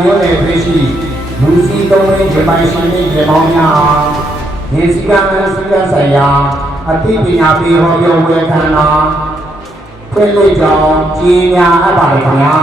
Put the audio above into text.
မျိုးနယ်ဖြစ်ရှိလူစီသုံးရင်းဂျပိုင်ရှင်နှင့်ဂျပေါင်းများအားဒီစည်းကမ်းများစည်းကမ်းဆိုင်ရာအသိပညာပေးဟောပြောဝေခန္ဓာဖွင့်လှစ်ကြောင်းကြီးညာအပ်ပါတယ်ခင်ဗျာ